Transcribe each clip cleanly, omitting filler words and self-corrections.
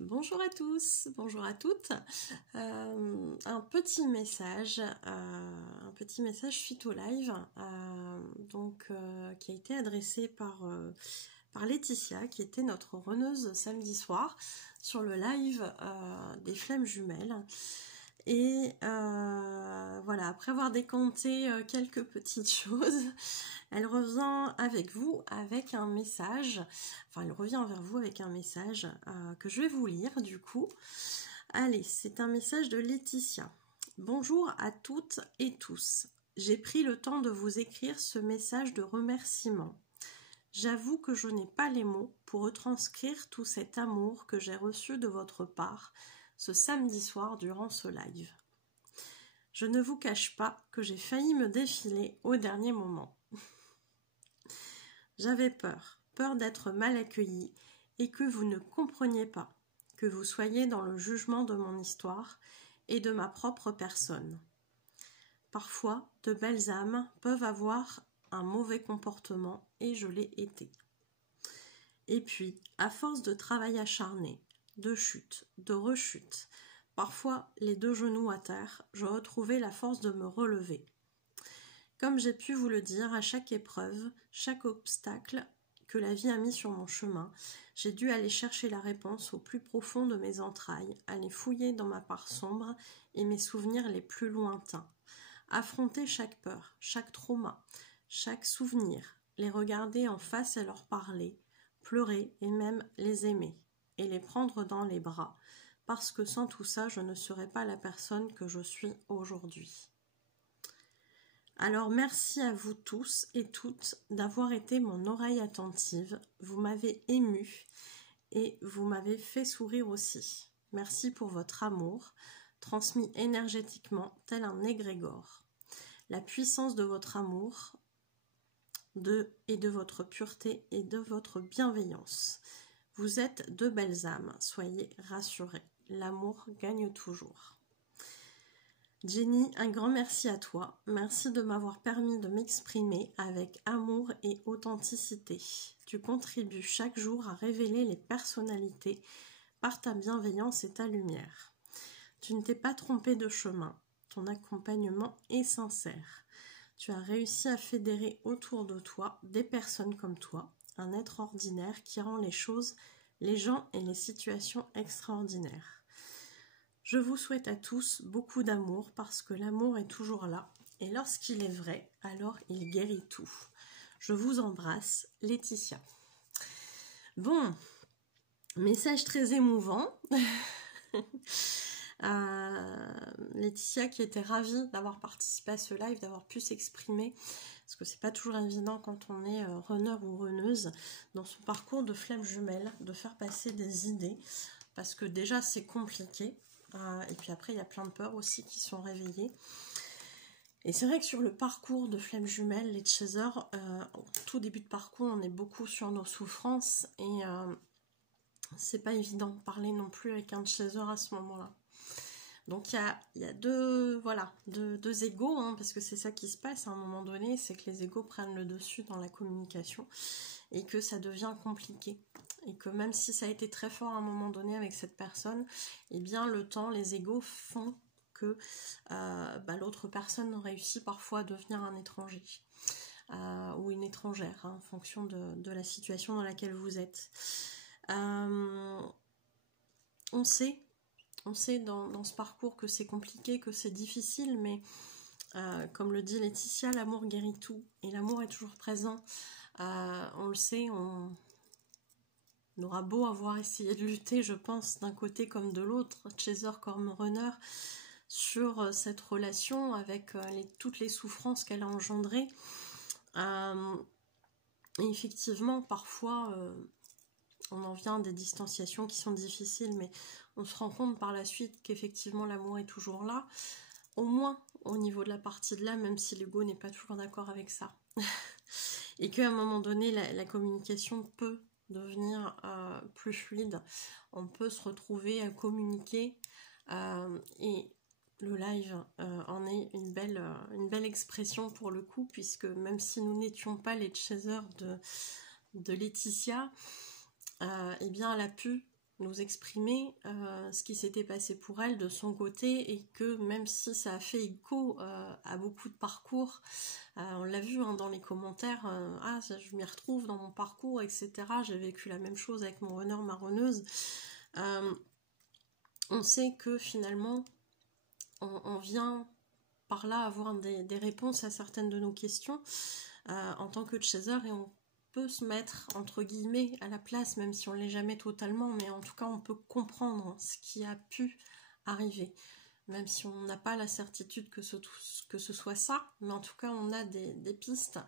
Bonjour à tous, bonjour à toutes. Un petit message suite au live, qui a été adressé par Laetitia, qui était notre runneuse samedi soir sur le live des Flammes Jumelles. Et voilà, après avoir décanté quelques petites choses, elle revient avec vous avec un message, elle revient vers vous avec un message que je vais vous lire du coup. Allez, c'est un message de Laetitia. Bonjour à toutes et tous. J'ai pris le temps de vous écrire ce message de remerciement. J'avoue que je n'ai pas les mots pour retranscrire tout cet amour que j'ai reçu de votre part ce samedi soir durant ce live. Je ne vous cache pas que j'ai failli me défiler au dernier moment. J'avais peur d'être mal accueillie et que vous ne compreniez pas, que vous soyez dans le jugement de mon histoire et de ma propre personne. Parfois, de belles âmes peuvent avoir un mauvais comportement et je l'ai été. Et puis, à force de travail acharné, de chute, de rechute, parfois les deux genoux à terre, je retrouvais la force de me relever. Comme j'ai pu vous le dire, à chaque épreuve, chaque obstacle que la vie a mis sur mon chemin, j'ai dû aller chercher la réponse au plus profond de mes entrailles, aller fouiller dans ma part sombre et mes souvenirs les plus lointains. Affronter chaque peur, chaque trauma, chaque souvenir, les regarder en face et leur parler, pleurer et même les aimer, et les prendre dans les bras, parce que sans tout ça, je ne serais pas la personne que je suis aujourd'hui. Alors merci à vous tous et toutes d'avoir été mon oreille attentive, vous m'avez émue et vous m'avez fait sourire aussi. Merci pour votre amour, transmis énergétiquement tel un égrégore. La puissance de votre amour, de votre pureté et de votre bienveillance. Vous êtes de belles âmes, soyez rassurés, l'amour gagne toujours. Jenny, un grand merci à toi. Merci de m'avoir permis de m'exprimer avec amour et authenticité. Tu contribues chaque jour à révéler les personnalités par ta bienveillance et ta lumière. Tu ne t'es pas trompé de chemin. Ton accompagnement est sincère. Tu as réussi à fédérer autour de toi des personnes comme toi, un être ordinaire qui rend les choses, les gens et les situations extraordinaires. Je vous souhaite à tous beaucoup d'amour parce que l'amour est toujours là et lorsqu'il est vrai, alors il guérit tout. Je vous embrasse, Laetitia. Bon, message très émouvant. Laetitia qui était ravie d'avoir participé à ce live, d'avoir pu s'exprimer, parce que c'est pas toujours évident quand on est runner ou runneuse dans son parcours de flamme jumelle, de faire passer des idées, parce que déjà c'est compliqué. Et puis après, il y a plein de peurs aussi qui sont réveillées. Et c'est vrai que sur le parcours de Flammes Jumelles, les chasers, au tout début de parcours, on est beaucoup sur nos souffrances. Et c'est pas évident de parler non plus avec un chaser à ce moment-là. Donc il y a deux égos, hein, parce que c'est ça qui se passe à un moment donné, c'est que les égos prennent le dessus dans la communication et que ça devient compliqué. Et que même si ça a été très fort à un moment donné avec cette personne, eh bien le temps, les égos font que l'autre personne réussit parfois à devenir un étranger ou une étrangère, hein, en fonction de la situation dans laquelle vous êtes. On sait dans ce parcours que c'est compliqué, que c'est difficile, mais comme le dit Laetitia, l'amour guérit tout et l'amour est toujours présent. On le sait, on aura beau avoir essayé de lutter, je pense, d'un côté comme de l'autre, chaser comme runner, sur cette relation avec toutes les souffrances qu'elle a engendrées. Et effectivement, parfois, on en vient à des distanciations qui sont difficiles, mais on se rend compte par la suite qu'effectivement l'amour est toujours là, au moins au niveau de la partie de là, même si l'ego n'est pas toujours d'accord avec ça. Et qu'à un moment donné, la communication peut devenir plus fluide. On peut se retrouver à communiquer et le live en est une belle expression pour le coup, puisque même si nous n'étions pas les chasers de Laetitia, eh bien elle a pu nous exprimer ce qui s'était passé pour elle de son côté, et que même si ça a fait écho à beaucoup de parcours, on l'a vu dans les commentaires, ah je m'y retrouve dans mon parcours, etc. J'ai vécu la même chose avec mon runner, ma runneuse. On sait que finalement on vient par là avoir des réponses à certaines de nos questions en tant que chaser, et on peut se mettre entre guillemets à la place, même si on ne l'est jamais totalement, mais en tout cas on peut comprendre ce qui a pu arriver, même si on n'a pas la certitude que ce soit ça, mais en tout cas on a des pistes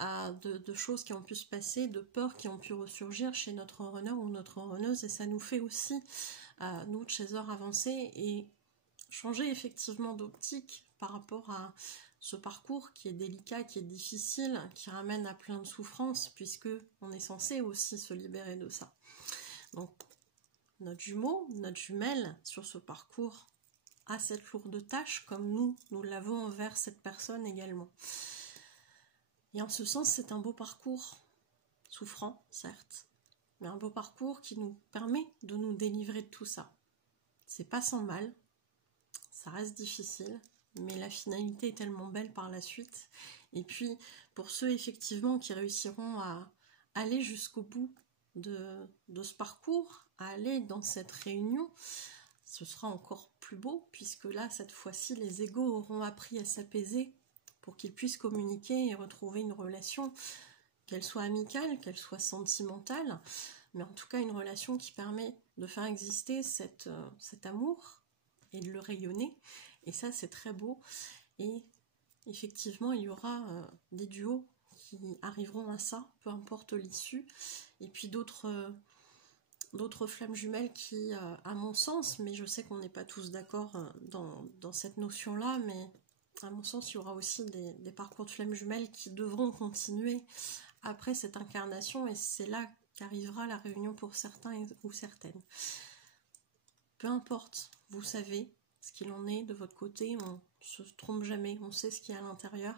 de choses qui ont pu se passer, de peurs qui ont pu ressurgir chez notre runner ou notre runneuse, et ça nous fait aussi, nous chasers, avancer et changer effectivement d'optique par rapport à ce parcours qui est délicat, qui est difficile, qui ramène à plein de souffrances, puisque on est censé aussi se libérer de ça. Donc notre jumeau, notre jumelle sur ce parcours a cette lourde tâche, comme nous l'avons envers cette personne également. Et en ce sens, c'est un beau parcours, souffrant certes, mais un beau parcours qui nous permet de nous délivrer de tout ça. C'est pas sans mal, ça reste difficile, mais la finalité est tellement belle par la suite. Et puis pour ceux effectivement qui réussiront à aller jusqu'au bout de ce parcours, à aller dans cette réunion, ce sera encore plus beau, puisque là cette fois-ci les égos auront appris à s'apaiser pour qu'ils puissent communiquer et retrouver une relation, qu'elle soit amicale, qu'elle soit sentimentale, mais en tout cas une relation qui permet de faire exister cet amour et de le rayonner. Et ça c'est très beau, et effectivement il y aura des duos qui arriveront à ça, peu importe l'issue, et puis d'autres flammes jumelles qui, à mon sens, mais je sais qu'on n'est pas tous d'accord dans cette notion-là, mais à mon sens il y aura aussi des parcours de flammes jumelles qui devront continuer après cette incarnation, et c'est là qu'arrivera la réunion pour certains ou certaines. Peu importe, vous savez ce qu'il en est de votre côté, on se trompe jamais, on sait ce qu'il y a à l'intérieur,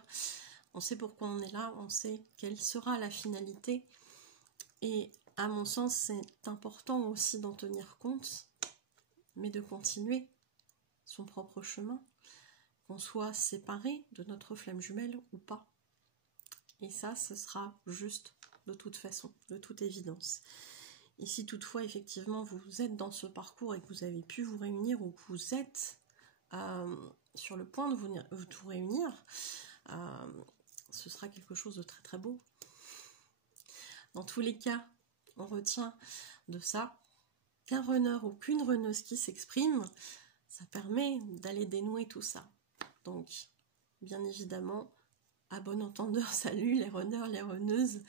on sait pourquoi on est là, on sait quelle sera la finalité, et à mon sens c'est important aussi d'en tenir compte, mais de continuer son propre chemin, qu'on soit séparé de notre flamme jumelle ou pas. Et ça, ce sera juste de toute façon, de toute évidence. Et si toutefois, effectivement, vous êtes dans ce parcours et que vous avez pu vous réunir, ou que vous êtes sur le point de vous réunir, ce sera quelque chose de très très beau. Dans tous les cas, on retient de ça qu'un runner ou qu'une runneuse qui s'exprime, ça permet d'aller dénouer tout ça. Donc, bien évidemment, à bon entendeur, salut les runners, les runneuses.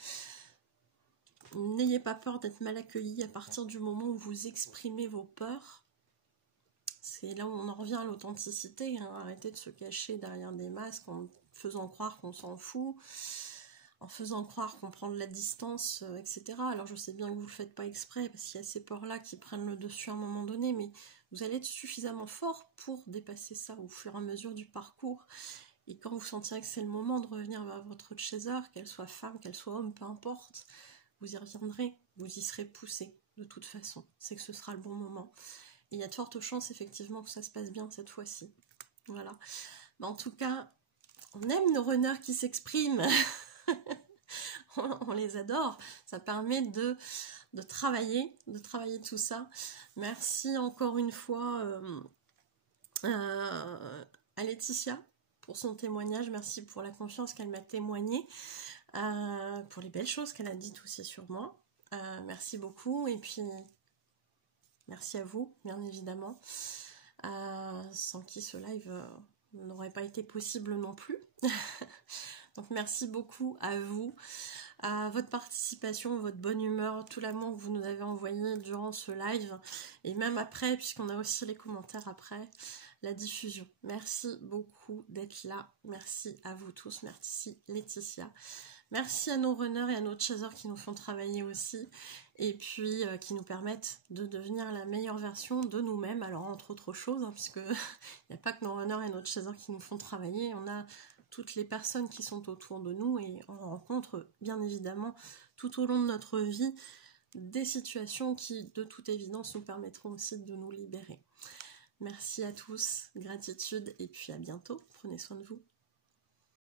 N'ayez pas peur d'être mal accueillis à partir du moment où vous exprimez vos peurs. C'est là où on en revient à l'authenticité, hein. Arrêtez de se cacher derrière des masques en faisant croire qu'on s'en fout, en faisant croire qu'on prend de la distance, etc. Alors je sais bien que vous ne le faites pas exprès, parce qu'il y a ces peurs-là qui prennent le dessus à un moment donné, mais vous allez être suffisamment fort pour dépasser ça au fur et à mesure du parcours. Et quand vous sentirez que c'est le moment de revenir vers votre chaser, qu'elle soit femme, qu'elle soit homme, peu importe, vous y reviendrez, vous y serez poussé de toute façon. C'est que ce sera le bon moment. Et il y a de fortes chances effectivement que ça se passe bien cette fois-ci. Voilà. Mais en tout cas, on aime nos runners qui s'expriment. On les adore. Ça permet de travailler tout ça. Merci encore une fois à Laetitia pour son témoignage. Merci pour la confiance qu'elle m'a témoignée, pour les belles choses qu'elle a dites aussi sur moi. Merci beaucoup, et puis merci à vous, bien évidemment, sans qui ce live n'aurait pas été possible non plus. Donc merci beaucoup à vous, à votre participation, votre bonne humeur, tout l'amour que vous nous avez envoyé durant ce live, et même après, puisqu'on a aussi les commentaires après la diffusion. Merci beaucoup d'être là, merci à vous tous, merci Laetitia. Merci à nos runners et à nos chasers qui nous font travailler aussi, et puis qui nous permettent de devenir la meilleure version de nous-mêmes. Alors entre autres choses, hein, puisque il n'y a pas que nos runners et nos chasers qui nous font travailler, on a toutes les personnes qui sont autour de nous, et on rencontre bien évidemment tout au long de notre vie des situations qui, de toute évidence, nous permettront aussi de nous libérer. Merci à tous, gratitude et puis à bientôt. Prenez soin de vous.